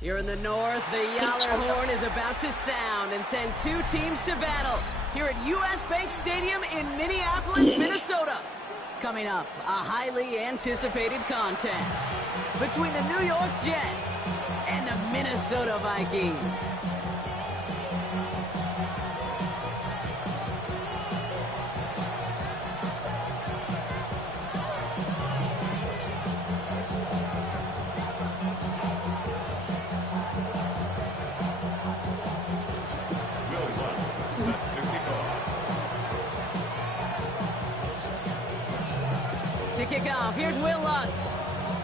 Here in the north, the Yaller horn is about to sound and send two teams to battle here at U.S. Bank Stadium in Minneapolis, Minnesota. Coming up, a highly anticipated contest between the New York Jets and the Minnesota Vikings. To kick off, here's Will Lutz.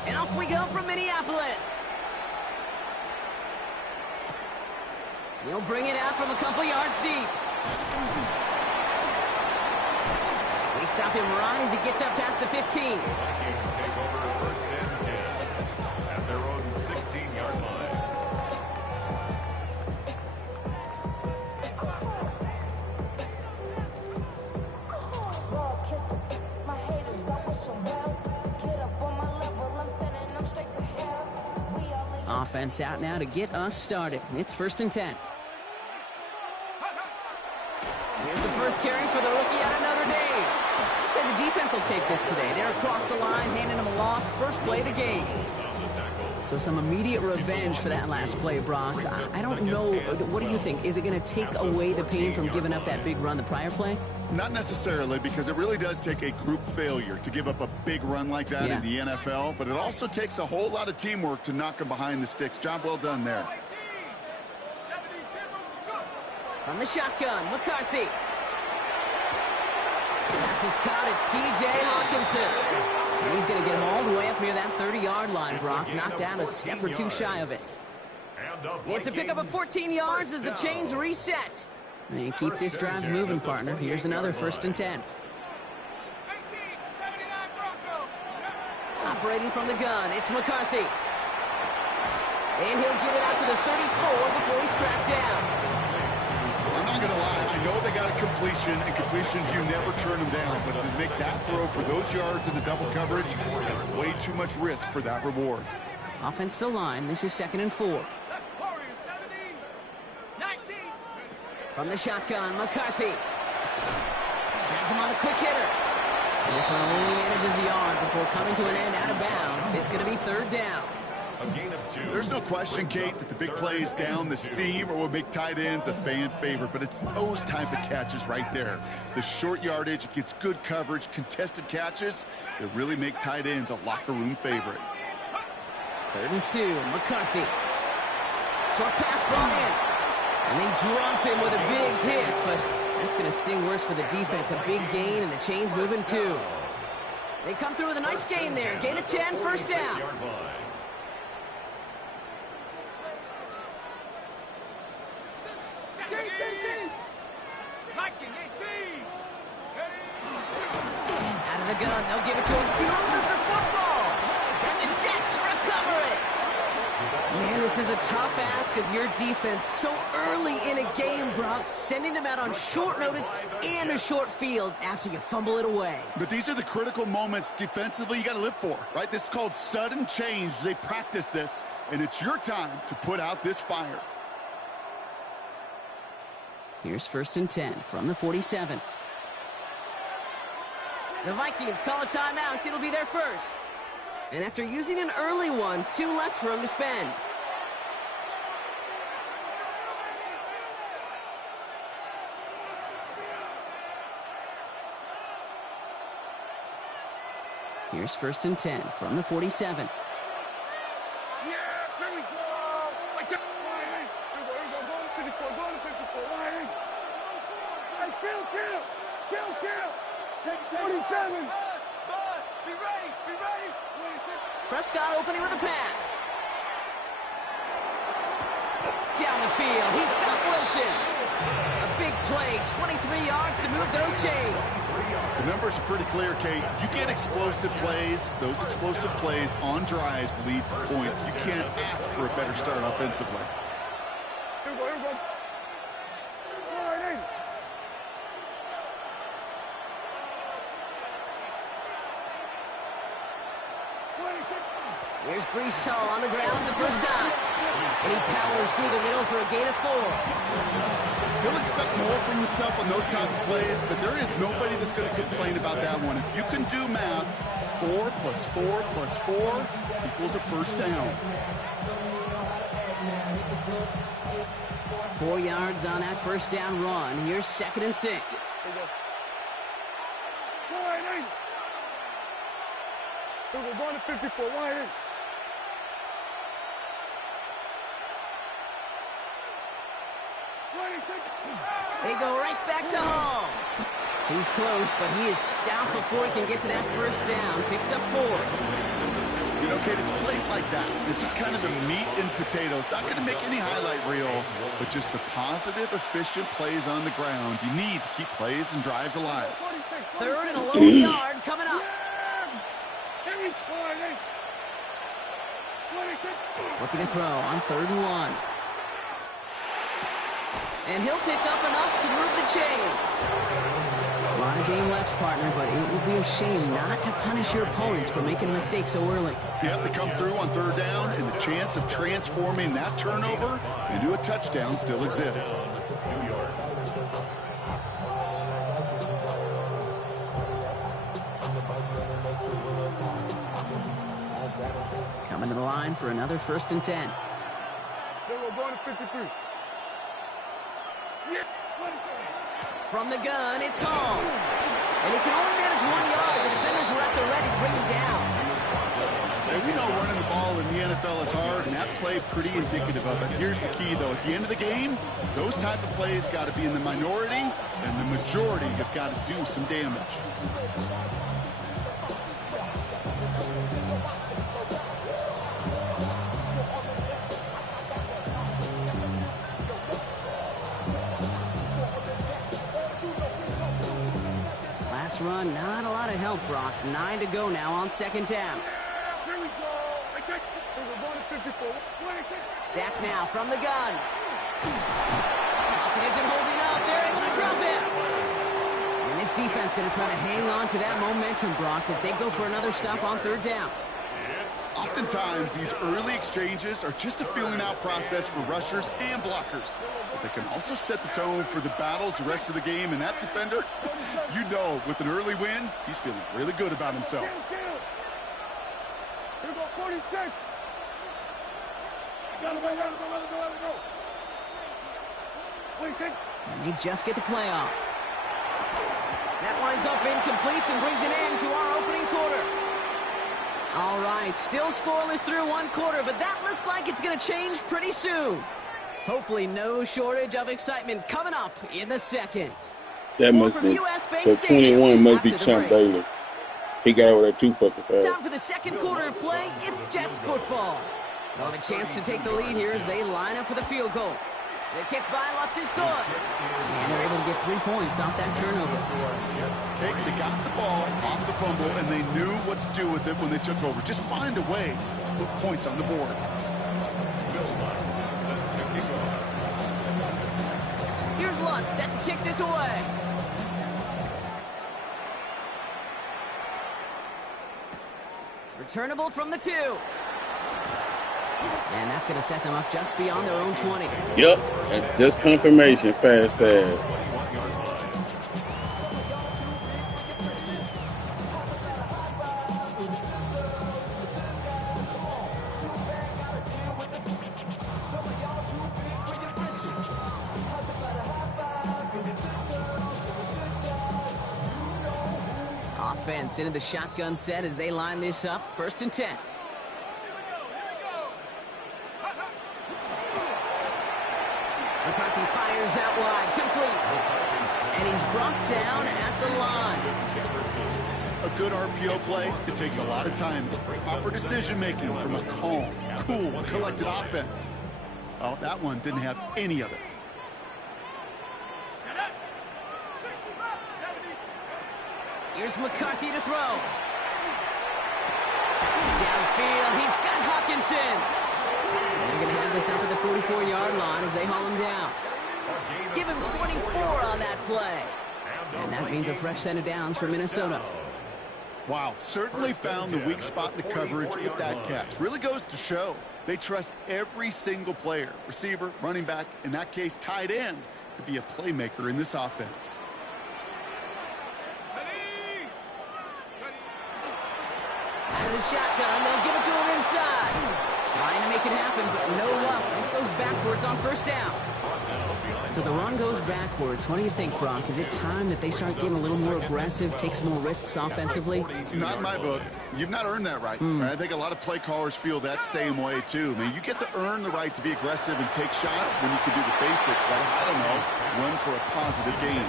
And off we go from Minneapolis. He'll bring it out from a couple yards deep. We stop him right as he gets up past the 15. The Vikings take over first and 10 at their own 16-yard line. Offense out now to get us started. It's first and 10. Here's the first carry for the rookie out of Notre Dame. I'd say the defense will take this today. They're across the line, handing him a loss. First play of the game. So some immediate revenge for that last play, Brock. I don't know. What do you think? Is it going to take away the pain from giving up that big run the prior play? Not necessarily, because it really does take a group failure to give up a big run like that in the NFL, but it also takes a whole lot of teamwork to knock him behind the sticks. Job well done there. From the shotgun, McCarthy. Pass is caught. It's T.J. Hawkinson. And he's going to get him all the way up near that 30-yard line, Brock. Knocked down a step or two shy of it. It's a pickup of 14 yards as the chains reset. And keep this drive moving, partner. Here's another first and 10. Operating from the gun, it's McCarthy. And he'll get it out to the 34 before he's tracked down. I'm not going to lie. You know they got a completion, and completions, you never turn them down. But to make that throw for those yards in the double coverage, it's way too much risk for that reward. Offense to line. This is second and 4. From the shotgun, McCarthy. Has him on a quick hitter. And this one only manages a yard before coming to an end out of bounds. It's going to be third down. A gain of 2. There's no question, Kate, that the big plays down the seam or will make tight ends a fan favorite, but it's those type of catches right there. The short yardage, it gets good coverage, contested catches that really make tight ends a locker room favorite. Third and 2, McCarthy. Short pass brought in. And they drop him with a big hit, but that's going to sting worse for the defense. A big gain, and the chain's moving too. They come through with a nice gain there. Gain of 10, first down. Out of the gun, they'll give it to him. He loses the football, and the Jets recover it. Man, this is a tough ask of your defense so early in a game, Brock, sending them out on short notice and a short field after you fumble it away. But these are the critical moments defensively you got to live for, right? This is called sudden change. They practice this, and it's your time to put out this fire. Here's first and 10 from the 47. The Vikings call a timeout. It'll be their first. And after using an early one, 2 left for him to spend. Here's first and 10 from the 47. Prescott opening with a pass. Down the field, he's got Wilson. A big play, 23 yards to move those chains. The numbers are pretty clear, Kate. You get explosive plays. Those explosive plays on drives lead to points. You can't ask for a better start offensively. Here's Brees Hall on the ground the first time. And he powers through the middle for a gain of 4. He'll expect more from himself on those type of plays, but there is nobody that's going to complain about that one. If you can do math, 4 plus 4 plus 4 equals a first down. 4 yards on that first down run. Here's 2nd and 6. We're going to 54. Why? They go right back to Hall. He's close, but he is stout before he can get to that first down. Picks up 4. You know, Kate, it's plays like that. It's just kind of the meat and potatoes. Not going to make any highlight reel, but just the positive, efficient plays on the ground. You need to keep plays and drives alive. 3rd and a low yard coming up. Looking to throw on 3rd and 1. And he'll pick up enough to move the chains. A lot of game left, partner, but it would be a shame not to punish your opponents for making mistakes so early. Yep, they come through on 3rd down, and the chance of transforming that turnover into a touchdown still exists. Coming to the line for another 1st and 10. We're going to 53. From the gun, it's Hall. And he can only manage 1 yard. The defenders were at the ready to bring him down. And we know running the ball in the NFL is hard, and that play pretty indicative of it. Here's the key, though. At the end of the game, those type of plays got to be in the minority, and the majority have got to do some damage. Last run, not a lot of help, Brock. 9 to go now on 2nd down. Here we go. We're going to 54. Dak now from the gun. Pocket isn't holding up. They're able to drop it. And this defense going to try to hang on to that momentum, Brock, as they go for another stop on 3rd down. Oftentimes, these early exchanges are just a feeling-out process for rushers and blockers. But they can also set the tone for the battles the rest of the game, and that defender, you know, with an early win, he's feeling really good about himself. Here we go, 46. Let it go. 46. And they just get the play off. That winds up incomplete and brings an end to our opening quarter. All right, still scoreless through 1 quarter, but that looks like it's going to change pretty soon. Hopefully no shortage of excitement coming up in the 2nd. That must be, the 21 must be Champ Bailey. He got over there too fucking fast. Time for the 2nd quarter of play. It's Jets football. They'll have a chance to take the lead here as they line up for the field goal. The kick by Lutz is good. And they're able to get 3 points off that turnover. Okay, they got the ball off the fumble, and they knew what to do with it when they took over. Just find a way to put points on the board. Here's Lutz set to kick this away. Returnable from the 2. And that's going to set them up just beyond their own 20. Yep, that's just confirmation, fast ass. Offense into the shotgun set as they line this up. 1st and 10. McCarthy fires out wide, complete. And he's brought down at the line. A good RPO play, it takes a lot of time. Proper decision-making from a calm, cool, collected offense. Oh, that one didn't have any of it. Here's McCarthy to throw. Downfield, he's got Hawkinson. And they're going to have this up at the 44-yard line as they haul him down. Give him 24 on that play. And that means a fresh set of downs for Minnesota. Wow, certainly found the weak spot in the coverage with that catch. Really goes to show they trust every single player, receiver, running back, in that case, tight end, to be a playmaker in this offense. Out of the shotgun, they'll give it to him inside. Trying to make it happen, but no luck. This goes backwards on first down. So the run goes backwards. What do you think, Brock? Is it time that they start getting a little more aggressive, take some more risks offensively? Not in my book. You've not earned that right. I think a lot of play callers feel that same way, too. I mean, you get to earn the right to be aggressive and take shots when you can do the basics. Like, I don't know, run for a positive gain.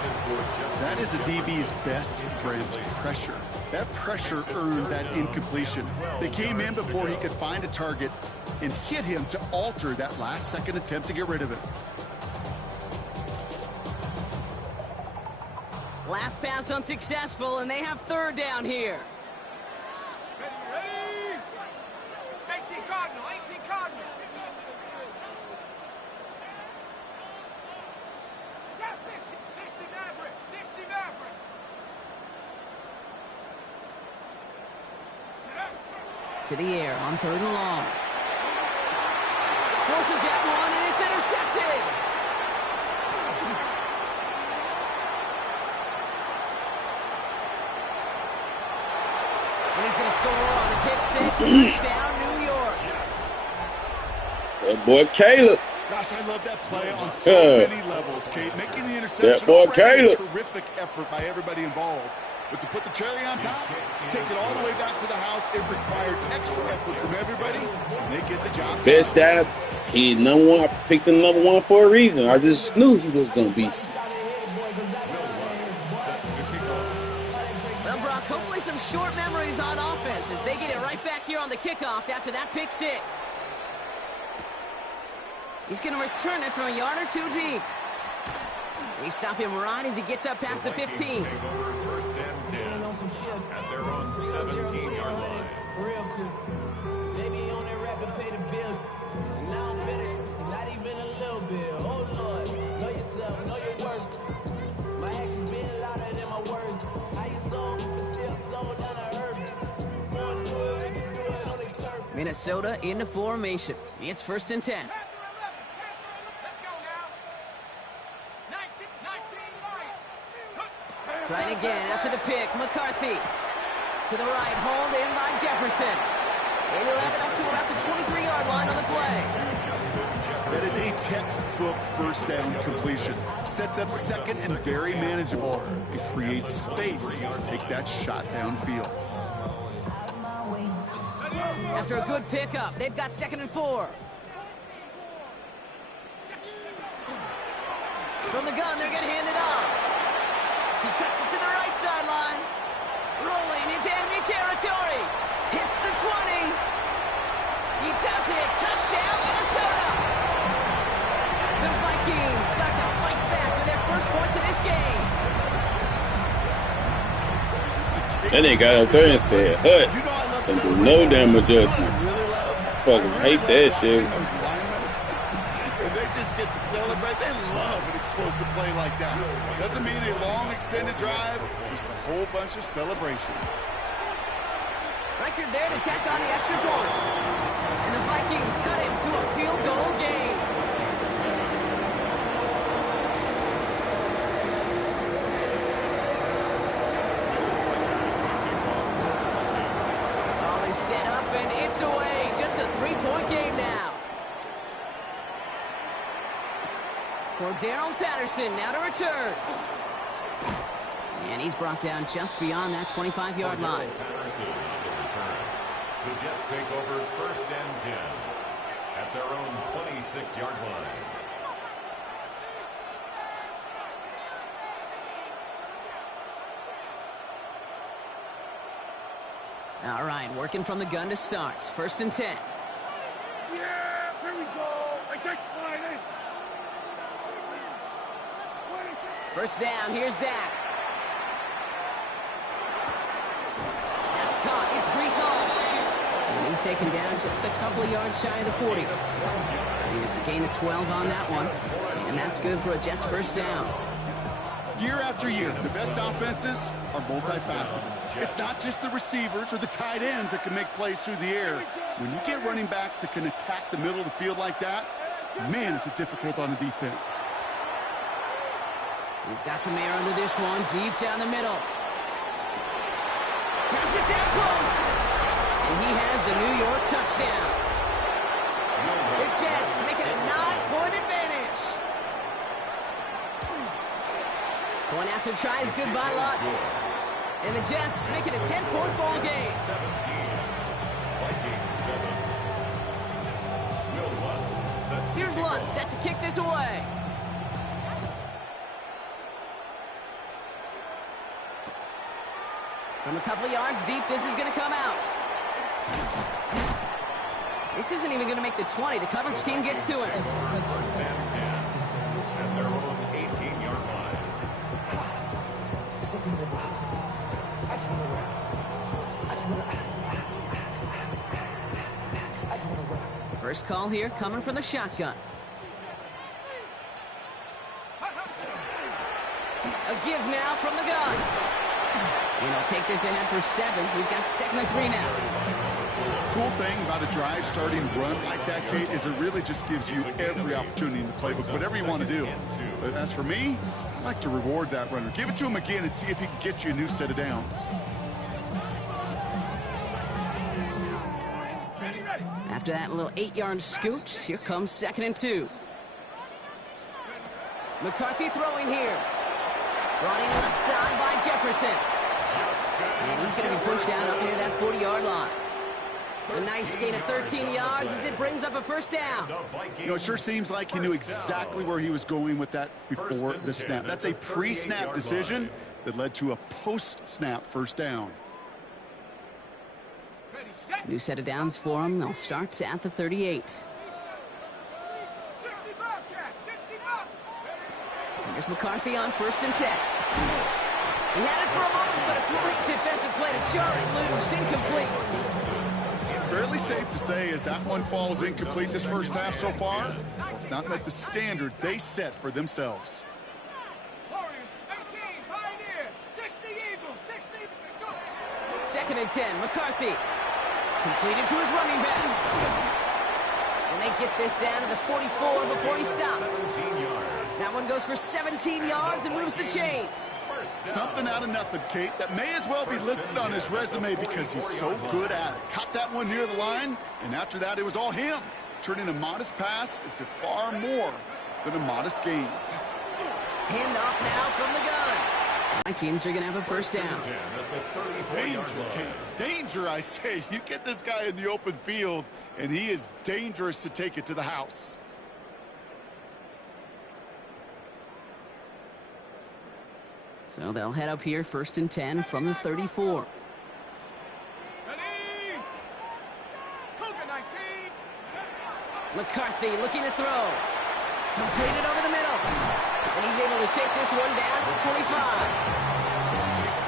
That is a DB's best friend, pressure. That pressure earned that incompletion. They came in before he could find a target and hit him to alter that last-second attempt to get rid of it. Last pass unsuccessful, and they have third down here. Ready? 18 Cardinal, 18 Cardinal. Tap 60, 60 Maverick, 60 Maverick. To the air on third and long. Forces that one, and it's intercepted. And he's going to score on the pick six. Touchdown, New York. That boy Caleb. Gosh, I love that play on so many levels, Kate. Making the interception, that boy Caleb. Terrific effort by everybody involved. But to put the cherry on top, to take it all the way back to the house, it required extra effort from everybody, and they get the job done. Best dad. He number one. I picked him number one for a reason. I just knew he was going to be. Well, Brock, hopefully some short memories on offense as they get it right back here on the kickoff after that pick six. He's going to return it from a yard or two deep. They stop him right as he gets up past the 15. Take over first and 10 at their own 17-yard line. Real cool. Maybe you only rap to pay the bills. And now I'm finished, not even a little bit. Oh Lord, know yourself, know your worth. My actions being louder than my words. How you sold, but still sold down the earth. One do it, we can do it on the turf. Minnesota into formation. It's first and 10. Trying again after the pick. McCarthy to the right, hauled in by Jefferson. And he'll have it up to about the 23-yard line on the play. That is a textbook first down completion. Sets up second and very manageable. It creates space to take that shot downfield. After a good pickup, they've got 2nd and 4. From the gun, they're going to hand it off. He cuts it to the right sideline. Rolling into enemy territory. Hits the 20. He does it. Touchdown, Minnesota. The Vikings start to fight back with their first points of this game. That nigga got up there and said, "Hut," and do no damn adjustments. Fucking hate that shit. They just get to celebrate. They love an explosive play like that. Doesn't mean a long extended drive, just a whole bunch of celebration. Record there to tack on the extra points. And the Vikings cut it to a field goal game. All is set up and it's away. Just a 3-point game now. For Darrell Patterson, now to return. And he's brought down just beyond that 25-yard line. Patterson on the return. The Jets take over first and 10 at their own 26-yard line. All right, working from the gun to start. First and 10. Yeah, here we go. I take flight in. First down, here's Dak. That's caught, it's Breece Hall. And he's taken down just a couple of yards shy of the 40. And it's a gain of 12 on that one. And that's good for a Jets first down. Year after year, the best offenses are multifaceted. It's not just the receivers or the tight ends that can make plays through the air. When you get running backs that can attack the middle of the field like that, man, is it difficult on the defense. He's got some air under this one, deep down the middle. Now sits out close. And he has the New York touchdown. The Jets make it a 9-point advantage. Point after try is good by Lutz. And the Jets make it a 10-point ball game. 17. Vikings 7. Will Lutz set. Here's Lutz set to kick this away. From a couple of yards deep, this is going to come out. This isn't even going to make the 20. The coverage team gets to it. First and 10 at their own 18-yard line. First call here coming from the shotgun. A give now from the gun. And he'll take this ahead for 7. We've got 2nd and 3 now. Cool thing about a drive starting run like that, Kate, is it really just gives you every opportunity in the playbook, whatever you want to do. But as for me, I like to reward that runner. Give it to him again and see if he can get you a new set of downs. After that little 8-yard scoot, here comes 2nd and 2. McCarthy throwing here. Running left side by Jefferson. And he's going to be pushed down up near that 40-yard line. A nice gain of 13 yards as it brings up a first down. You know, it sure seems like he knew exactly where he was going with that before the snap. That's a pre-snap decision that led to a post-snap first down. New set of downs for him. They'll start at the 38. Here's McCarthy on 1st and 10. He had it for a moment, but a great defensive play to jar it loose. Incomplete. Fairly safe to say as that one falls incomplete this first half so far, it's not met the standard they set for themselves. 2nd and 10, McCarthy. Completed to his running back. And they get this down to the 44 before he stops. That one goes for 17 yards and moves the chains. Something out of nothing, Kate, that may as well be listed on his resume because he's so good at it. Caught that one near the line, and after that, it was all him. Turning a modest pass into far more than a modest gain. Handoff now from the gun. Vikings are going to have a first down. Danger, Kate. Danger, I say. You get this guy in the open field, and he is dangerous to take it to the house. So they'll head up here, 1st and 10 from the 34. McCarthy looking to throw. Completed over the middle. And he's able to take this one down to the 25.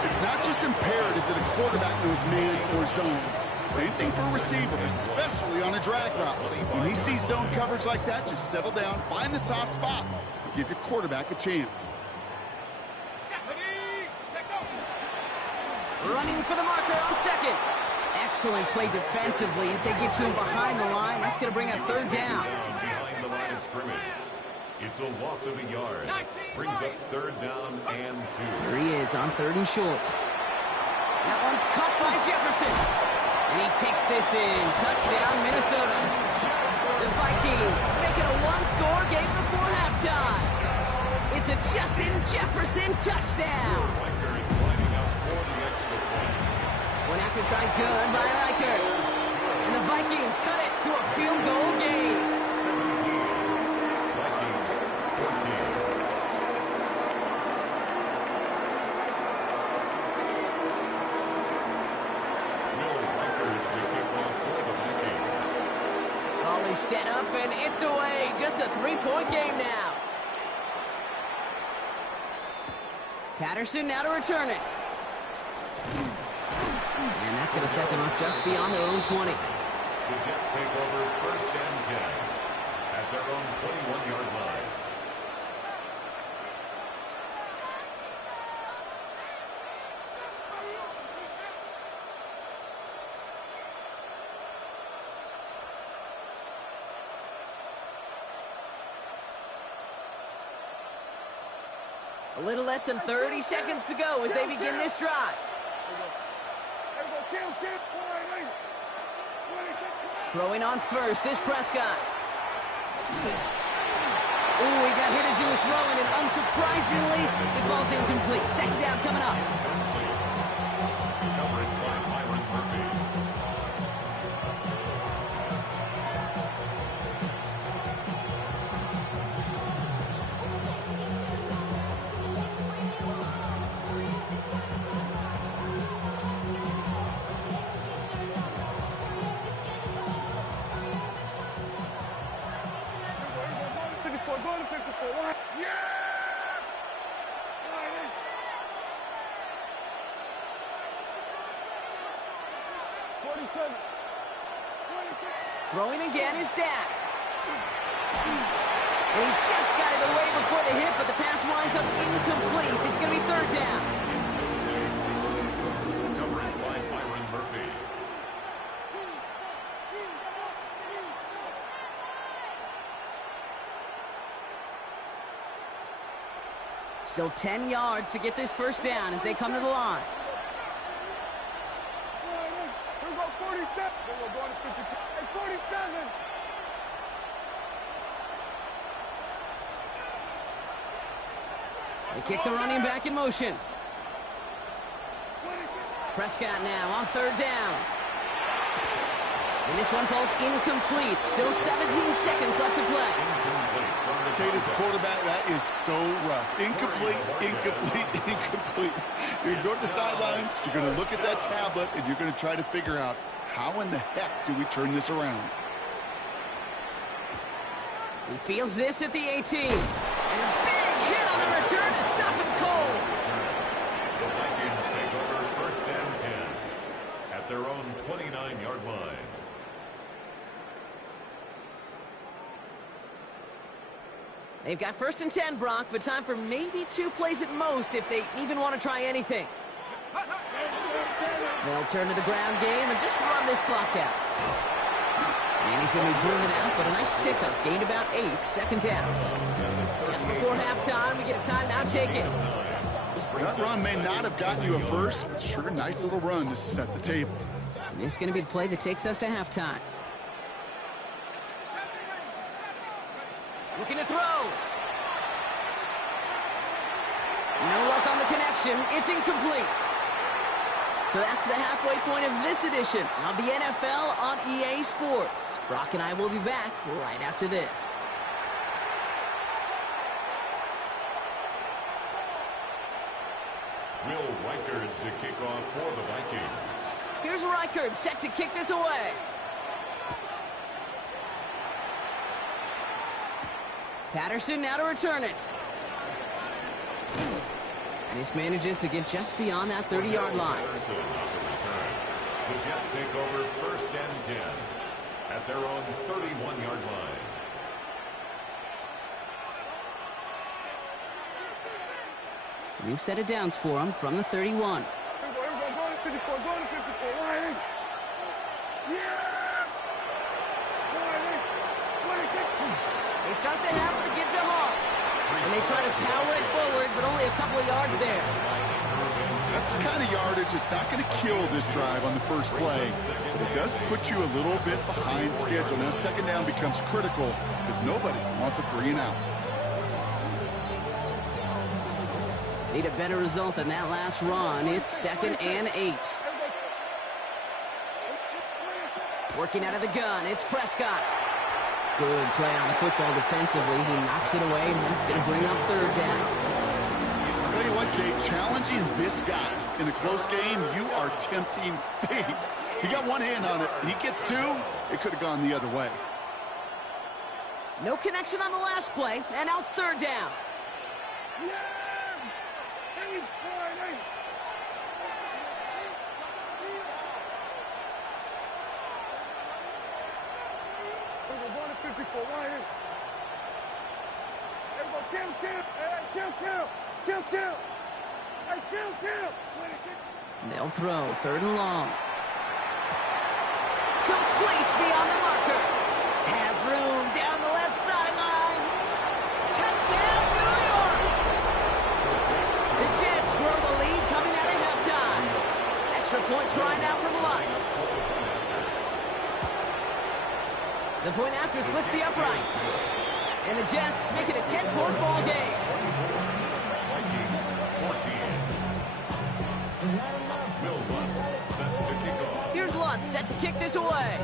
It's not just imperative that a quarterback knows man or zone. Same thing for a receiver, especially on a drag route. When he sees zone coverage like that, just settle down, find the soft spot, and give your quarterback a chance. Running for the marker on 2nd. Excellent play defensively as they get to him behind the line. That's going to bring a 3rd down. Behind the line of scrimmage. It's a loss of a yard. Brings up 3rd down and 2. Here he is on 3rd and short. That one's caught by Jefferson. And he takes this in. Touchdown, Minnesota. The Vikings make it a 1-score game before halftime. It's a Justin Jefferson touchdown. One after try good by Riker. And the Vikings cut it to a field goal game. 17. Vikings 14. Will Riker the kickoff for the Vikings. Ball is set up and it's away. Just a 3-point game now. Patterson now to return it. And that's going to set them up just beyond their own 20. The Jets take over 1st and 10 at their own 21-yard line. A little less than 30 seconds to go as they begin this drive. Throwing on first is Prescott. Ooh, he got hit as he was throwing, and unsurprisingly, it falls incomplete. Second down coming up. Coverage by Byron Murphy. Going to 54. Yeah! 47. Throwing again is Dak. And he just got it away before the hit, but the pass winds up incomplete. It's going to be third down. Coverage by Byron Murphy. Still 10 yards to get this first down as they come to the line. We're going 47. We're going to 55. 47. They kick the running back in motion. Prescott now on third down. And this one falls incomplete. Still 17 seconds left to play. Kate, as a quarterback, that is so rough. Incomplete, incomplete, incomplete. You're going to go to the sidelines, you're going to look at that tablet, and you're going to try to figure out how in the heck do we turn this around. He fields this at the 18. And a big hit on the return to stop him cold. The Vikings take over first and 10 at their own 29-yard line. They've got first and 10, Brock, but time for maybe 2 plays at most if they even want to try anything. They'll turn to the ground game and just run this clock out. And he's going to be driven out, but a nice pickup. Gained about 8, second down. Just before halftime, we get a timeout taken. That run may not have gotten you a first, but sure, nice little run to set the table. And this is going to be the play that takes us to halftime. Looking to throw. No luck on the connection. It's incomplete. So that's the halfway point of this edition of the NFL on EA Sports. Brock and I will be back right after this. Will Reichard to kick off for the Vikings. Here's Reichard set to kick this away. Patterson now to return it. This manages to get just beyond that 30-yard line. Patterson on the return. The Jets take over first and 10 at their own 31-yard line. New set of downs for him from the 31. Going to 54. Going to 54. Line. Yeah! They start the half with a give to Hall. And they try to power it forward, but only a couple of yards there. That's the kind of yardage it's not going to kill this drive on the first play, but it does put you a little bit behind schedule. Now second down becomes critical because nobody wants a 3-and-out. Need a better result than that last run. It's second and 8. Working out of the gun, it's Prescott. Good play on the football defensively. He knocks it away, and that's going to bring up third down. I'll tell you what, Jake, challenging this guy in a close game, you are tempting fate. He got one hand on it. He gets 2. It could have gone the other way. No connection on the last play, and now it's third down. We're going to 54. Line. Everybody, kill. Hey, kill. They'll throw third and long. Complete beyond the marker. Has room down the left sideline. Touchdown, New York! The point after splits the uprights. And the Jets make it a 10-point ball game. Vikings 14. Will Lutz set to kick off. Here's Lutz set to kick this away.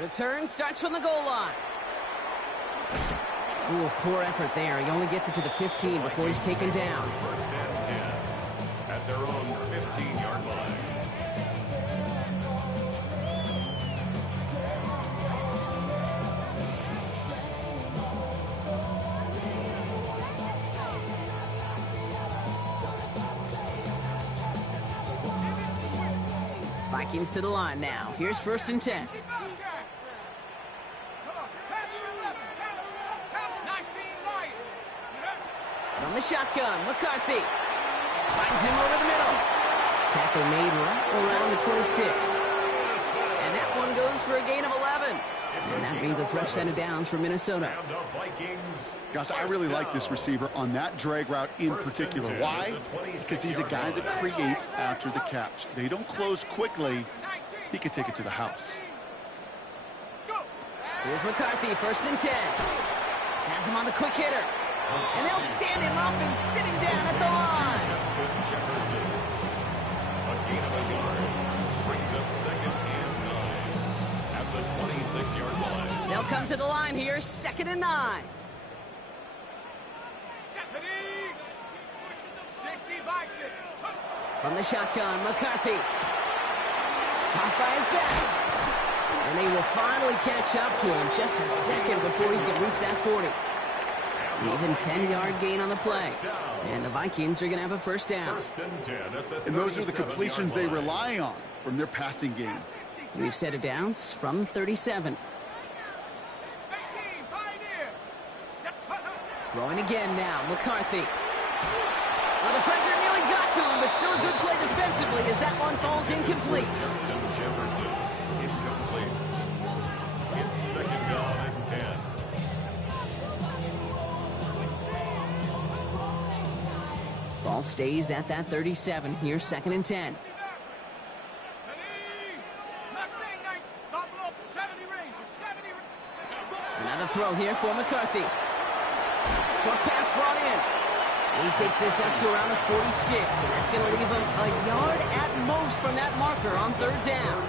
Return starts from the goal line. Ooh, poor effort there. He only gets it to the 15 before he's taken down. First and 10 at their own 15-yard line. Vikings to the line now. Here's first and 10. From the shotgun, McCarthy finds him over the middle. Tackle made right around the 26. And that one goes for a gain of 11. And that means a fresh set of downs for Minnesota. And the Vikings. Gosh, I really like this receiver on that drag route in particular. Why? Because he's a guy that creates after the catch. They don't close quickly. He could take it to the house. Here's McCarthy, first and 10. Has him on the quick hitter. And they'll stand him up and sit him down at the line. Jefferson. A gain of a yard. Brings up second and 9 at the 26-yard line. They'll come to the line here, second and 9. 65. From the shotgun, McCarthy. Caught by his back. And they will finally catch up to him just a second before he can reach that 40. Even 10-yard gain on the play. And the Vikings are going to have a first down. First and 10 at the And those are the completions they 37-yard line. rely on from their passing game. We've set it downs from 37. Throwing again now, McCarthy. Well, the pressure nearly got to him, but still a good play defensively as that one falls incomplete. Justin Jefferson, incomplete. It's second down and 10. Ball stays at that 37. Here's second and 10. Another throw here for McCarthy. Short pass brought in. He takes this up to around the 46, and that's going to leave him a yard at most from that marker on third down.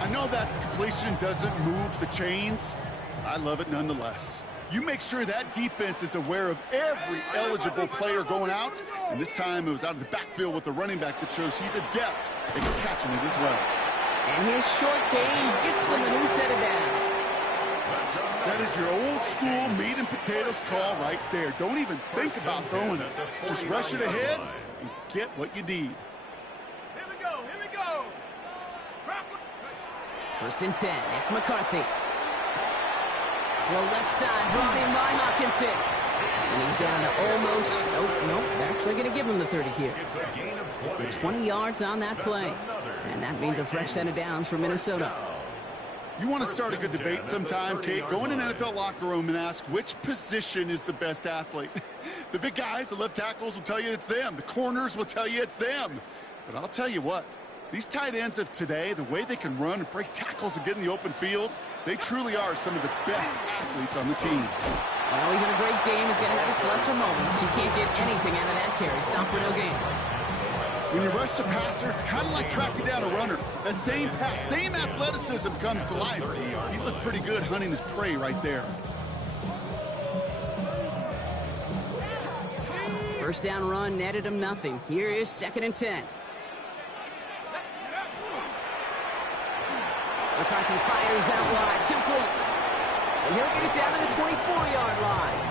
I know that completion doesn't move the chains. I love it nonetheless. You make sure that defense is aware of every eligible player going out, and this time it was out of the backfield with the running back that shows he's adept at catching it as well. And his short game gets them a new set of downs. That is your old school meat and potatoes call right there. Don't even think about throwing it. Just rush it ahead and get what you need. Here we go. First and 10. It's McCarthy. Well, left side brought in by Hawkinson. And he's down to almost, nope, they're actually going to give him the 30 here. It's a gain of 20. So 20 yards on that play. And that means a fresh set of downs for Minnesota. You want to start a good debate sometime, Kate? Go in an NFL locker room and ask which position is the best athlete. The big guys, the left tackles will tell you it's them. The corners will tell you it's them. But I'll tell you what, these tight ends of today, the way they can run and break tackles and get in the open field, they truly are some of the best athletes on the team. Well, even a great game is going to have its lesser moments. You can't get anything out of that carry. Stop for no gain. When you rush the passer, it's kind of like tracking down a runner. That same pass, same athleticism comes to life. He looked pretty good hunting his prey right there. First down run netted him nothing. Here is second and 10. McCarthy fires out wide, complete. And he'll get it down to the 24-yard line.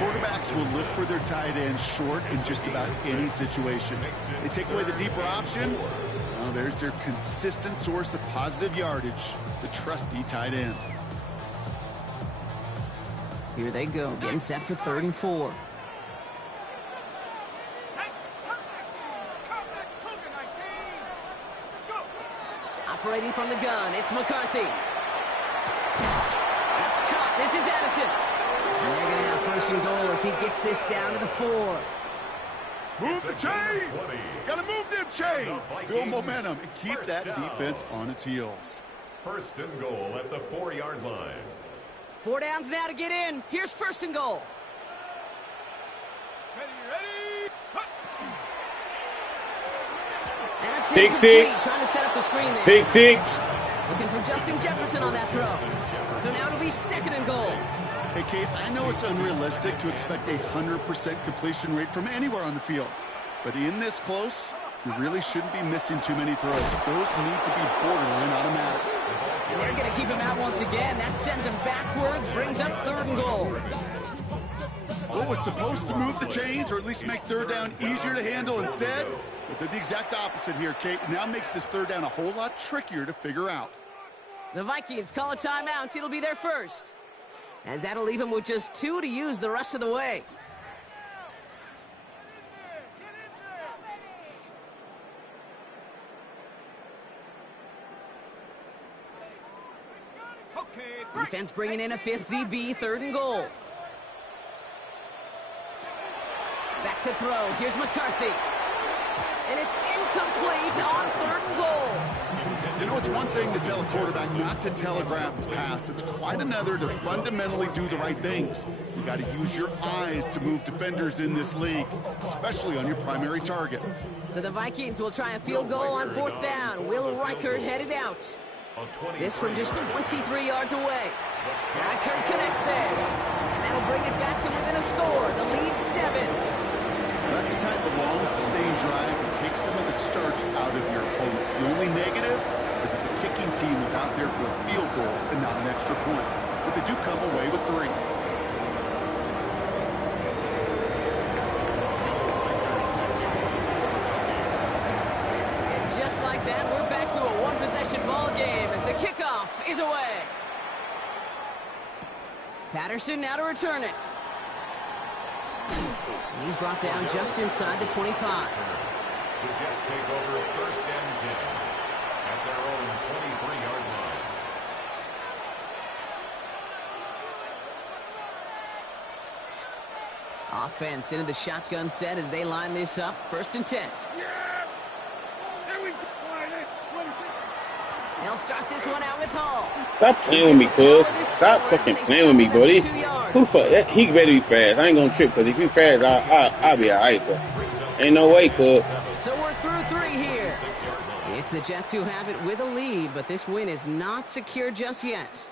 Quarterbacks will look for their tight end short in just about any situation. They take away the deeper options. Well, there's their consistent source of positive yardage, the trusty tight end. Here they go, getting set for third and 4. Operating from the gun, it's McCarthy. That's caught. This is Addison. And they're going to have first and goal as he gets this down to the 4. Move the chains! Gotta move them chains, build momentum, and keep that defense on its heels. First and goal at the 4-yard line. 4 downs now to get in. Here's first and goal. Ready, cut. That's Pick incomplete. six. Trying to set up the screen there. Pick six. Looking for Justin Jefferson on that throw. So now it'll be second and goal. Hey, Kate, I know it's unrealistic to expect a 100% completion rate from anywhere on the field. But in this close, you really shouldn't be missing too many throws. Those need to be borderline automatic. And they're going to keep him out once again. That sends him backwards, brings up third and goal. What was supposed to move the chains, or at least make third down easier to handle instead? But did the exact opposite here, Kate. Now makes this third down a whole lot trickier to figure out. The Vikings call a timeout. It'll be their first, as that'll leave him with just 2 to use the rest of the way. Defense bringing in a 5th DB, third and goal. Back to throw. Here's McCarthy. And it's incomplete on third and goal. You know, it's one thing to tell a quarterback not to telegraph the pass. It's quite another to fundamentally do the right things. You got to use your eyes to move defenders in this league, especially on your primary target. So the Vikings will try a field goal on 4th down. Will Reichert headed out. This from just 23 yards away. Reichert connects there. And that'll bring it back to within a score. The lead 7. That's the type of long, sustained drive that takes some of the starch out of your opponent. The only negative is that the kicking team is out there for a field goal and not an extra point. But they do come away with 3. And just like that, we're back to a one-possession ball game as the kickoff is away. Patterson now to return it. And he's brought down just inside the 25. The Jets take over first and 10 at their own 23-yard line. Offense into the shotgun set as they line this up. First and 10. They'll start this one out with Hall. Stop playing with me, cuz. Stop fucking playing with me, buddy. Who fuck? He better be fast. I ain't gonna trip, because if he fast, I'll be alright, but ain't no way, cuz. So we're through 3 here. It's the Jets who have it with a lead, but this win is not secure just yet.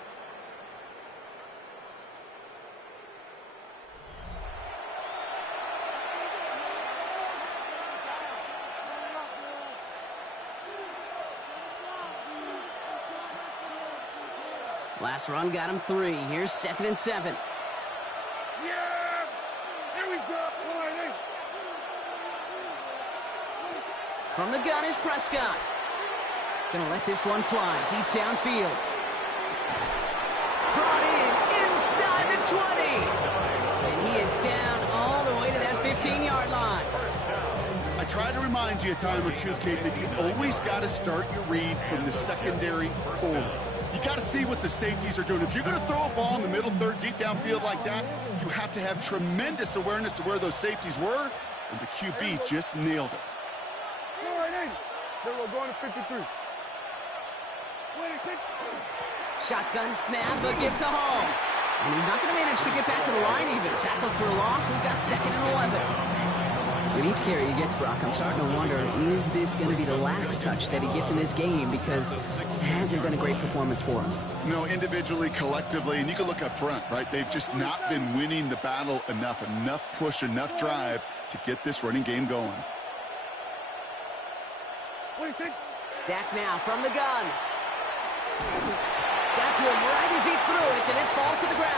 Last run got him 3. Here's second and 7. Yeah! Here we go! From the gun is Prescott. Gonna let this one fly deep downfield. Brought in inside the 20. And he is down all the way to that 15-yard line. I try to remind you a time or two, Kate, that you always got to start your read from the secondary forward. You got to see what the safeties are doing. If you're going to throw a ball in the middle third, deep downfield like that, you have to have tremendous awareness of where those safeties were, and the QB just nailed it. Go right in. Then we're going to 53. Shotgun snap, a give to Hall. And he's not going to manage to get back to the line even. Tackle for a loss. We've got second and 11. With each carry he gets, Brock, I'm starting to wonder, is this going to be the last touch that he gets in this game? Because it hasn't been a great performance for him. No, individually, collectively, and you can look up front, right? They've just not been winning the battle enough push, enough drive to get this running game going. What do you think? Dak now from the gun. Got to him right as he threw it, and it falls to the ground.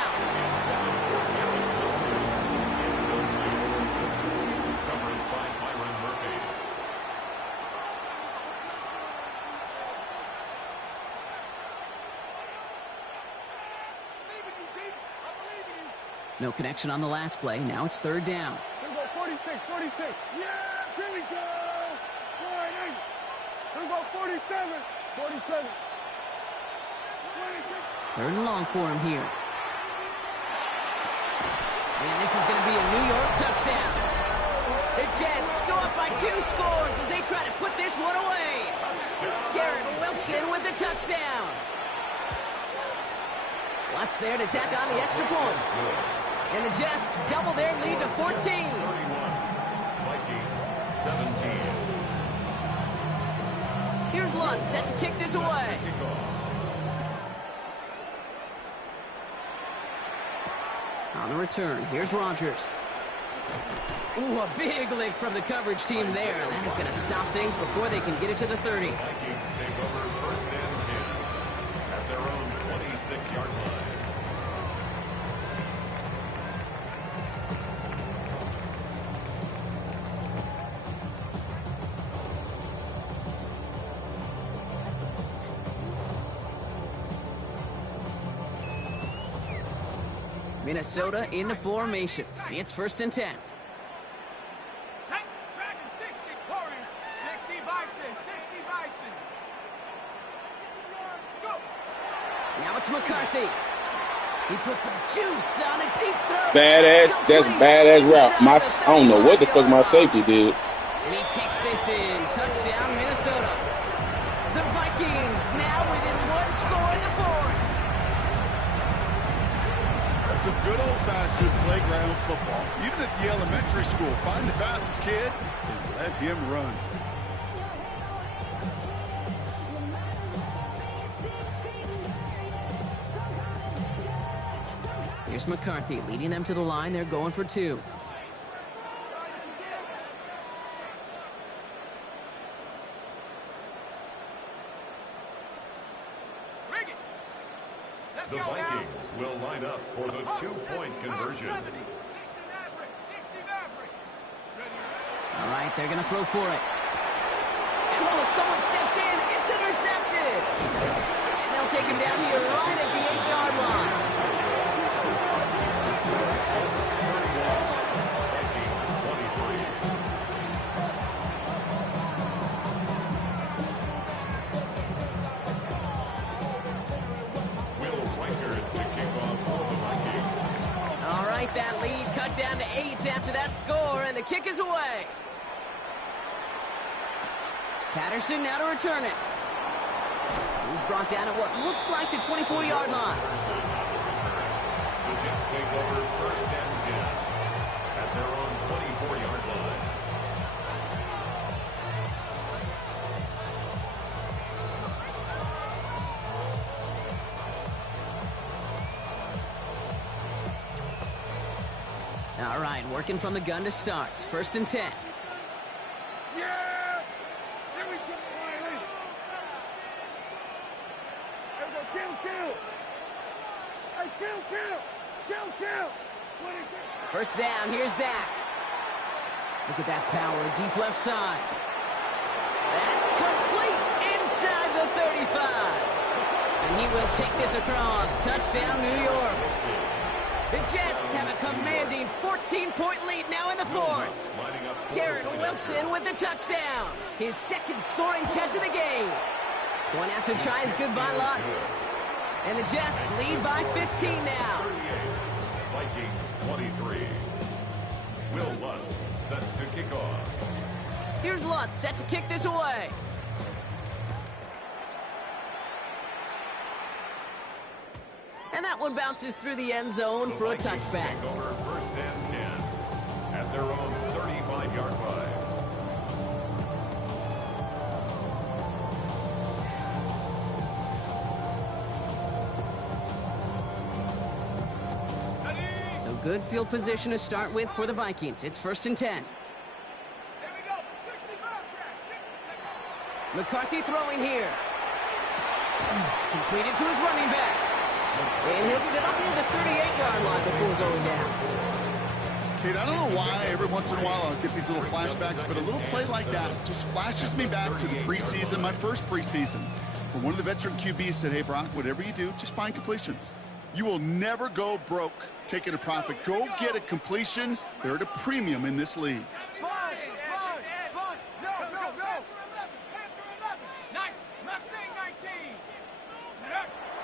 No connection on the last play. Now it's third down. Here we go, 46. Yeah, here we go. Go right in. Here we go, 47. 47. 26. Third and long for him here. And this is going to be a New York touchdown. The Jets go up by 2 scores as they They try to put this one away. Garrett Wilson with the touchdown. Watts there to tack on the extra point. And the Jets double their lead to 14. 31. Vikings 17. Here's Lutz set to kick this away. On the return, here's Rodgers. Ooh, a big lick from the coverage team there. That is going to stop things before they can get it to the 30. Vikings take over first and 10 at their own 26-yard line. Minnesota into formation. It's first and 10. Dragon 60, Warriors 60, Bison, 60, Bison. Go! Now it's McCarthy. He puts some juice on a deep throw. Badass. That's badass route. I don't know what the fuck my safety did. And he takes this in. Touchdown, Minnesota. The Vikings now within one score in the fourth. That's some good old-fashioned playground football. Even at the elementary school, find the fastest kid and let him run. Here's McCarthy leading them to the line. They're going for two. The Vikings will line up for the two-point conversion. All right, they're going to throw for it. And someone steps in. It's intercepted. And they'll take him down here right at the 8-yard line. That lead cut down to 8 after that score, and the kick is away. Patterson now to return it. He's brought down at what looks like the 24-yard line. The Jets take over first and 10 at their own 24-yard line. All right, working from the gun to start. First and 10. Yeah! Here we go, Riley! There we go, kill! Hey, kill! First down, here's Dak. Look at that power, deep left side. That's complete inside the 35. And he will take this across. Touchdown, New York. The Jets have a commanding 14-point lead now in the fourth. Garrett Wilson with the touchdown. His second scoring catch of the game. Going after tries goodbye Lutz. And the Jets lead by 15 now. Vikings 23. Will Lutz set to kick off. Here's Lutz set to kick this away. And that one bounces through the end zone for a touchback. Take over first and 10 at their own 35-yard line. So good field position to start with for the Vikings. It's first and 10. McCarthy throwing here. Completed to his running back. And he'll get it up near the 38-yard line before going down. Kate, I don't know why every once in a while I'll get these little flashbacks, but a little play like that just flashes me back to the preseason, my first preseason, where one of the veteran QBs said, hey, Brock, whatever you do, just find completions. You will never go broke taking a profit. Go get a completion. They're at a premium in this league.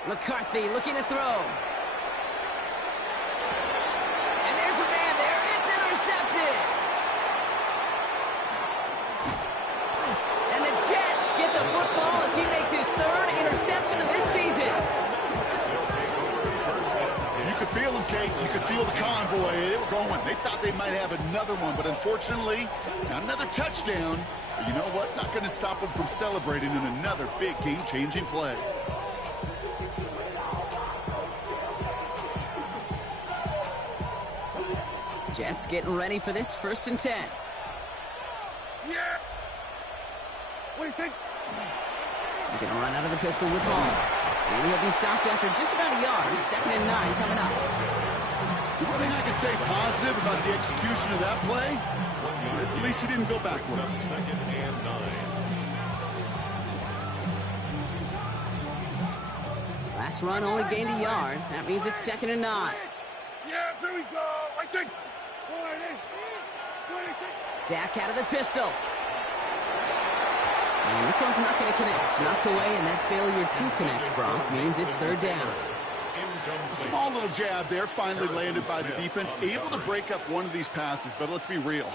McCarthy looking to throw. And there's a man there. It's intercepted. They thought they might have another one, but unfortunately, not another touchdown. But you know what? Not going to stop them from celebrating in another big game-changing play. Jets getting ready for this 1st and 10. Yeah. What do you think? They're going to run out of the pistol with Hall. Maybe he'll be stopped after just about a yard. 2nd and 9 coming up. One thing I can say positive about the execution of that play is at least he didn't go backwards. 2nd and 9. Last run only gained a yard. That means it's 2nd and 9. Yeah, here we go. I think. Dak out of the pistol. And this one's not going to connect. Knocked away, and that failure to connect, Brock, means it's 3rd down. A small little jab there, finally landed by the defense. Able to break up one of these passes, but let's be real.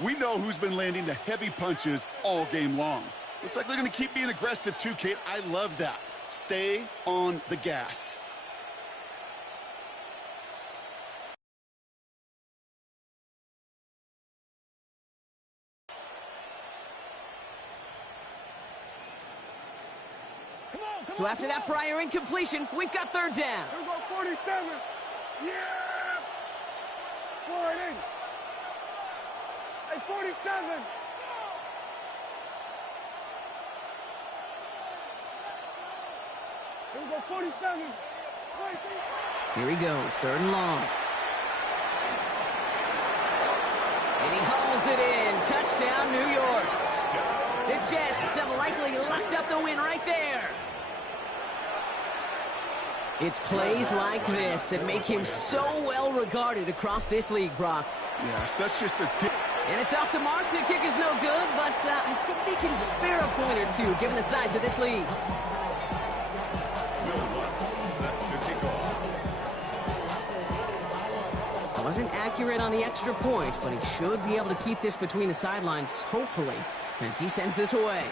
We know who's been landing the heavy punches all game long. Looks like they're going to keep being aggressive too, Kate. I love that. Stay on the gas. So after that prior incompletion, we've got 3rd down. Here we go, 47. Yeah. 48. Hey, 47. Here we go, 47. Here he goes, 3rd and long. And he hauls it in. Touchdown, New York. The Jets have likely locked up the win right there. It's plays like this that make him so well regarded across this league, Brock. Yeah, such just a... And it's off the mark. The kick is no good, but I think they can spare a point or two given the size of this league. Wasn't accurate on the extra point, but he should be able to keep this between the sidelines, hopefully, as he sends this away.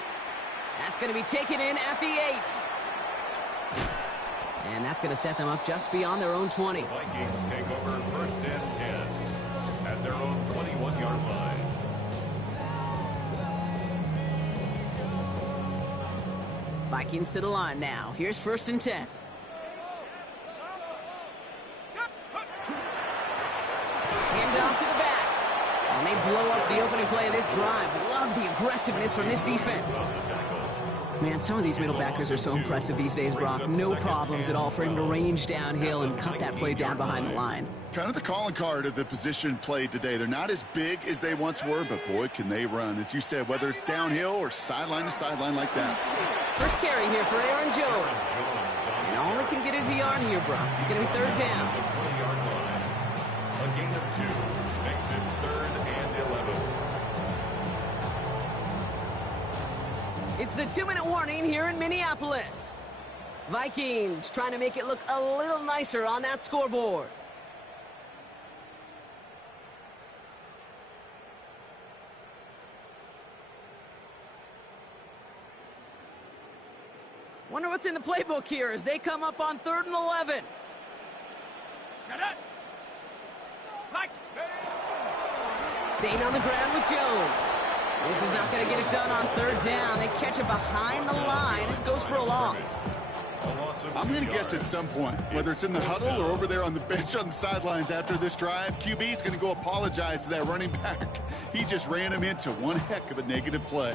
That's going to be taken in at the 8. And that's going to set them up just beyond their own 20. The Vikings take over 1st and 10 at their own 21-yard line. Vikings to the line now. Here's 1st and 10. Handoff to the back. And they blow up the opening play of this drive. Love the aggressiveness from this defense. Man, some of these middle backers are so impressive these days, Brock. No problems at all for him to range downhill and cut that play down behind the line. Kind of the calling card of the position played today. They're not as big as they once were, but boy, can they run. As you said, whether it's downhill or sideline to sideline like that. First carry here for Aaron Jones. And all he can get is a yard here, Brock. It's going to be 3rd down. The 20-yard line. A gain of 2 makes it 3rd and 11. It's the 2-minute warning here in Minneapolis. Vikings trying to make it look a little nicer on that scoreboard. Wonder what's in the playbook here as they come up on 3rd and 11. Staying on the ground with Jones. This is not going to get it done on 3rd down. They catch it behind the line. This goes for a loss. I'm going to guess at some point, whether it's in the huddle or over there on the bench on the sidelines after this drive, QB is going to go apologize to that running back. He just ran him into one heck of a negative play.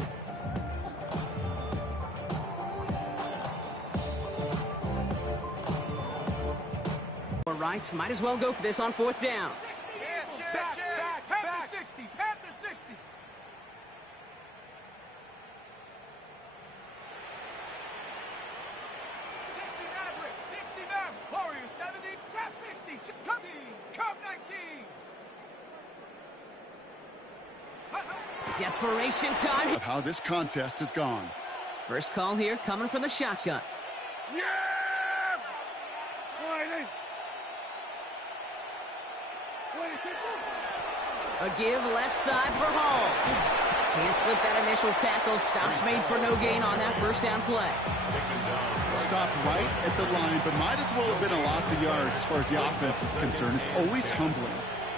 All right, might as well go for this on 4th down. Panther 60, Panther 60. 60 Maverick, Warrior 70, Trap 60, Curve 19. Desperation time. Of how this contest has gone. First call here coming from the shotgun. Yeah! A give left side for Hall. Can't slip that initial tackle. Stops made for no gain on that 1st down play. Stopped right at the line, but might as well have been a loss of yards as far as the offense is concerned. It's always humbling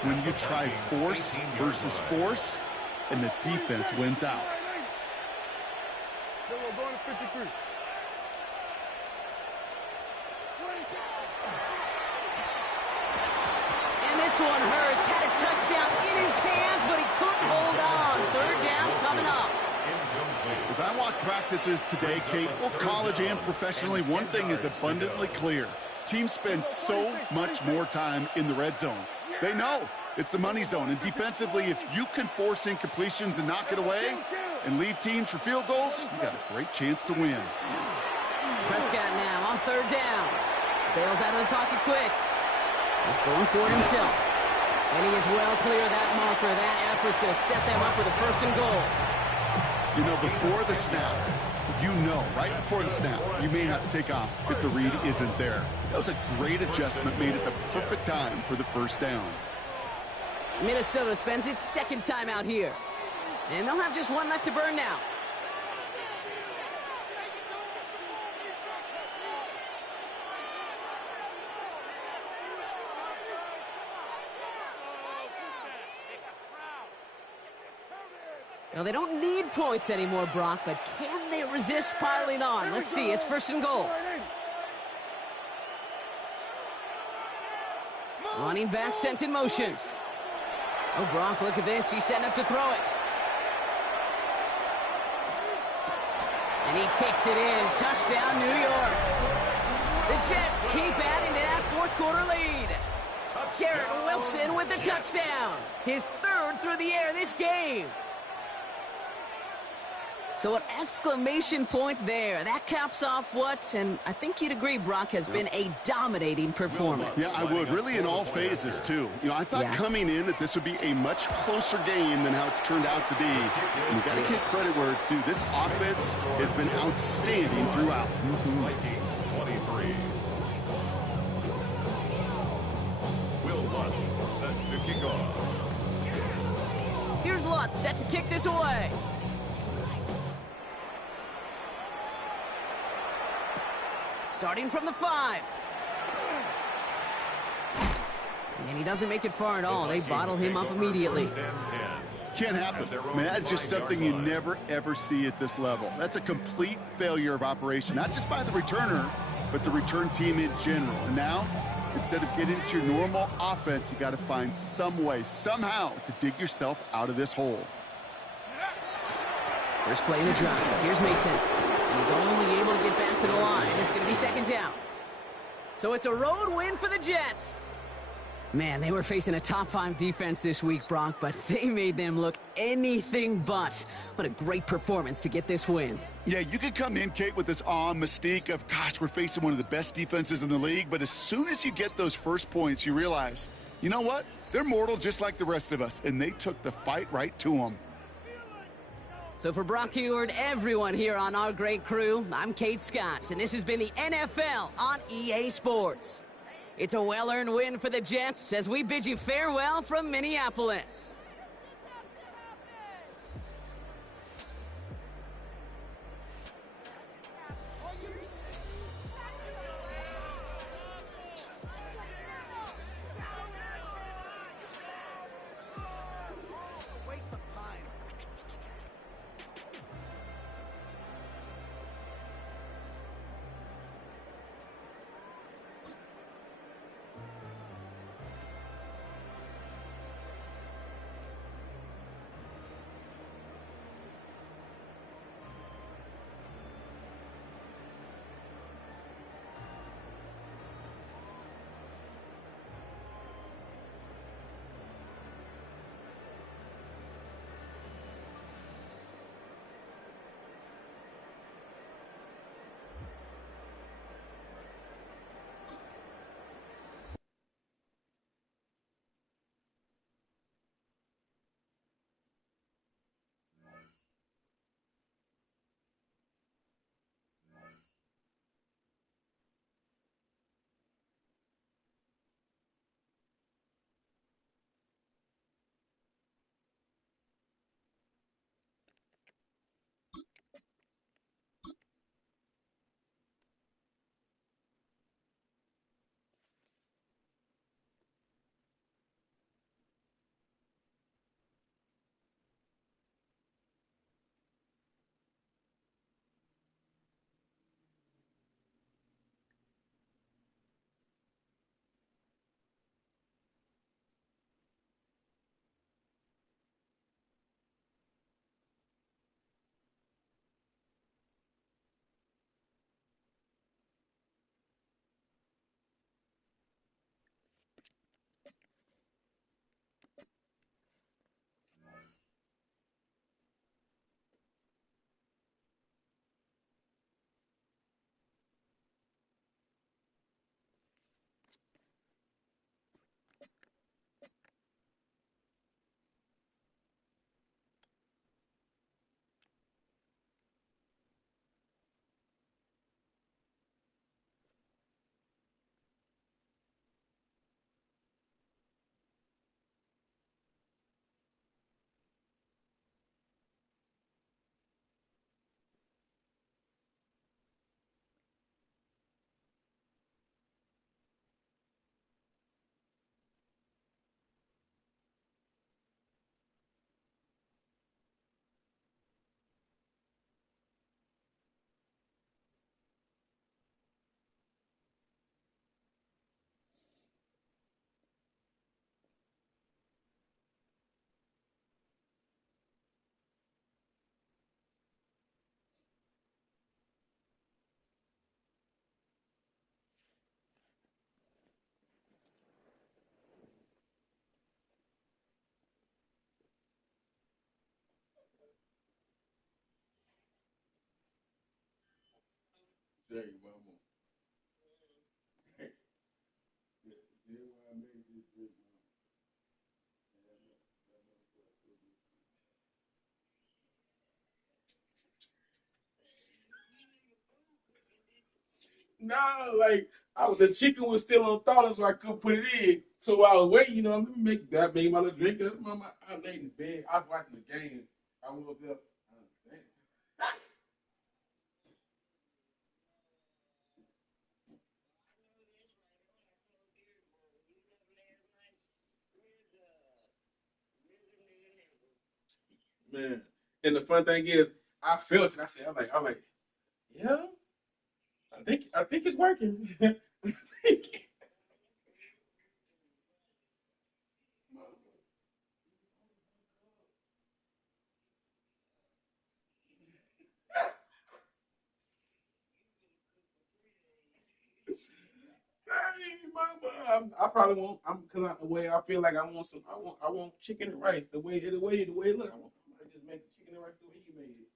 when you try force versus force, and the defense wins out. Then we're going to 53. And this one hurts. Had a touchdown in his hands, but he couldn't hold on. Third down coming up. As I watch practices today, Kate, both college and professionally, one thing is abundantly clear. Teams spend so much more time in the red zone. They know it's the money zone. And defensively, if you can force incompletions and knock it away and leave teams for field goals, you got a great chance to win. Prescott now on third down. Bails out of the pocket quick. He's going for it himself. And he is well clear of that marker. That effort's going to set them up with a first and goal. You know, before the snap, right before the snap, you may have to take off if the read isn't there. That was a great adjustment made at the perfect time for the first down. Minnesota spends its second time out here. And they'll have just one left to burn now. Now, they don't need points anymore, Brock, but can they resist piling on? Let's see. It's first and goal. Running back sent in motion. Oh, Brock, look at this. He's setting up to throw it. And he takes it in. Touchdown, New York. The Jets keep adding to that fourth quarter lead. Garrett Wilson with the touchdown. His third through the air this game. So an exclamation point there. That caps off what, and I think you'd agree, Brock, has been a dominating performance. Yeah, I would. Really in all phases, too. You know, I thought coming in that this would be a much closer game than how it's turned out to be. And you got to give credit where it's due. This offense has been outstanding throughout. Vikings 23. Will Lutz set to kick off. Here's Lutz set to kick this away. Starting from the 5. And he doesn't make it far at all. They bottle him up immediately. Can't happen. I mean, that's just something you never, ever see at this level. That's a complete failure of operation, not just by the returner, but the return team in general. And now, instead of getting to your normal offense, you got to find some way, somehow, to dig yourself out of this hole. First play in the drive. Here's Mason. He's only able to get back to the line. It's going to be second down. So it's a road win for the Jets. Man, they were facing a top 5 defense this week, Brock, but they made them look anything but. What a great performance to get this win. Yeah, you could come in, Kate, with this awe and mystique of, gosh, we're facing one of the best defenses in the league, but as soon as you get those first points, you realize, you know what? They're mortal just like the rest of us, and they took the fight right to them. So for Brock Heward, everyone here on our great crew, I'm Kate Scott, and this has been the NFL on EA Sports. It's a well-earned win for the Jets as we bid you farewell from Minneapolis. Tell you, mama. Yeah, why I made this drink, no, like the chicken was still on thaw, so I couldn't put it in. So while I was waiting, let me make that. Made my little drink. Mama, I laid in the bed. I was watching the game. I woke up. Damn. Man, and the fun thing is, I felt it. I said, I'm like, yeah, I think it's working. I think. Hey, mama, I probably won't. Cause the way I feel like I want some. I want chicken and rice. The way it look. I might just make the chicken and rice the way you made it.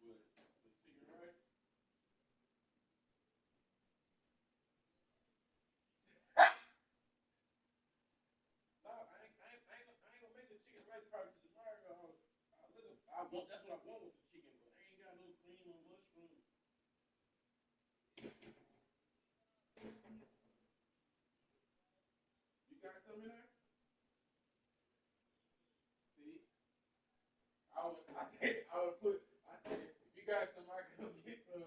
What, the chicken and rice? No, I ain't gonna make the chicken and rice probably to the fire. That's what I want with the chicken, but I ain't got no cream or mushroom. You got some in there? See, I said, if you got some, I come get some.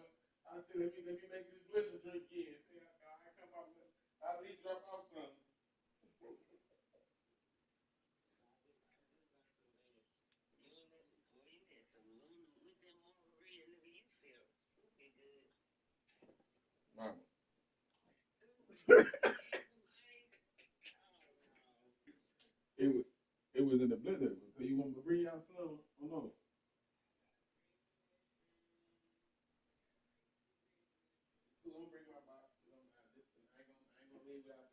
I said, let me make this blender drink in. See, I come up with, I at least drop off some. Mama. it was, it was in the blender. So you want me to bring out some? Oh no. Cool, I'm gonna bring my box. I ain't gonna leave without.